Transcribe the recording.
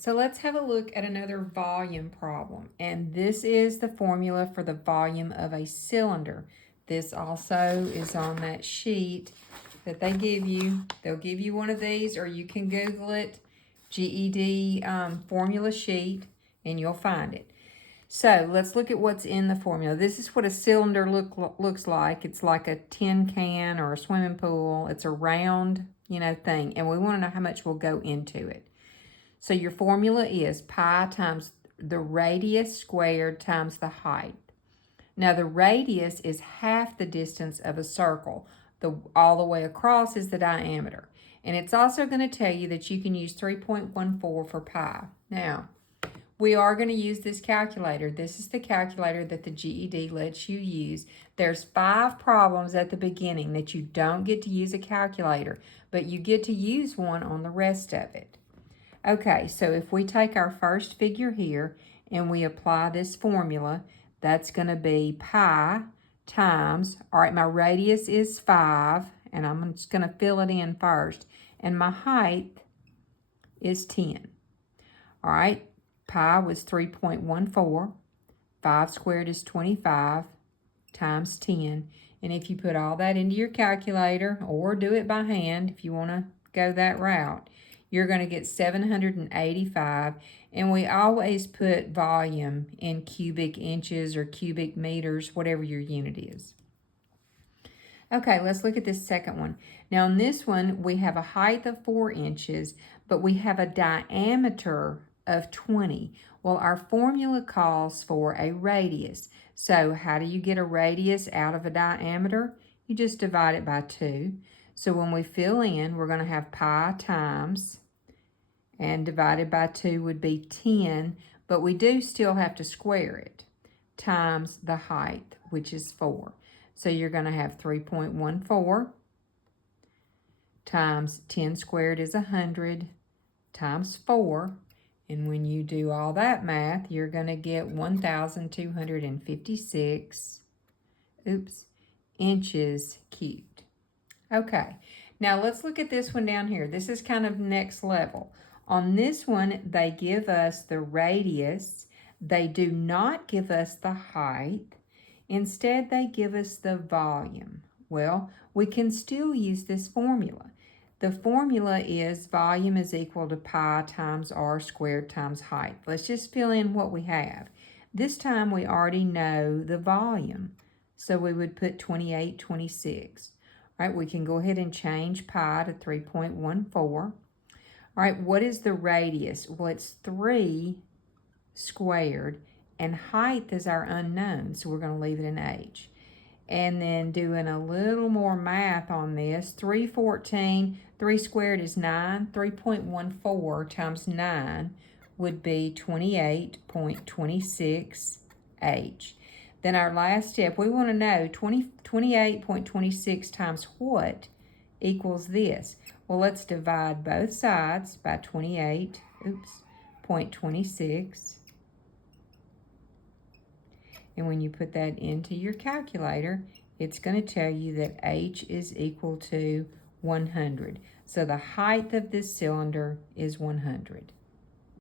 So let's have a look at another volume problem. And this is the formula for the volume of a cylinder. This also is on that sheet that they give you. They'll give you one of these, or you can Google it, GED formula sheet, and you'll find it. So let's look at what's in the formula. This is what a cylinder looks like. It's like a tin can or a swimming pool. It's a round, thing. And we want to know how much will go into it. So your formula is pi times the radius squared times the height. Now the radius is half the distance of a circle. All the way across is the diameter. And it's also going to tell you that you can use 3.14 for pi. Now, we are going to use this calculator. This is the calculator that the GED lets you use. There's 5 problems at the beginning that you don't get to use a calculator, but you get to use one on the rest of it. Okay, so if we take our first figure here and we apply this formula, that's going to be pi times, all right, my radius is 5, and I'm just going to fill it in first, and my height is 10. All right, pi was 3.14. 5 squared is 25 times 10. And if you put all that into your calculator, or do it by hand if you want to go that route, you're going to get 785, and we always put volume in cubic inches or cubic meters, whatever your unit is. Okay, let's look at this second one. Now, in this one, we have a height of 4 inches, but we have a diameter of 20. Well, our formula calls for a radius. So how do you get a radius out of a diameter? You just divide it by 2. So when we fill in, we're going to have pi times, and divided by 2 would be 10, but we do still have to square it, times the height, which is 4. So you're going to have 3.14 times 10 squared is 100 times 4. And when you do all that math, you're going to get 1,256 inches cubed. Okay, now let's look at this one down here. This is kind of next level. On this one, they give us the radius. They do not give us the height. Instead, they give us the volume. Well, we can still use this formula. The formula is volume is equal to pi times r squared times height. Let's just fill in what we have. This time we already know the volume, so we would put 2826. All right, we can go ahead and change pi to 3.14. All right, what is the radius? Well, it's 3 squared, and height is our unknown, so we're going to leave it in h. And then doing a little more math on this, 314, 3 squared is 9. 3.14 times 9 would be 28.26 h. Then our last step, we want to know 28.26 times what equals this? Well, let's divide both sides by 28.26. And when you put that into your calculator, it's going to tell you that h is equal to 100. So the height of this cylinder is 100.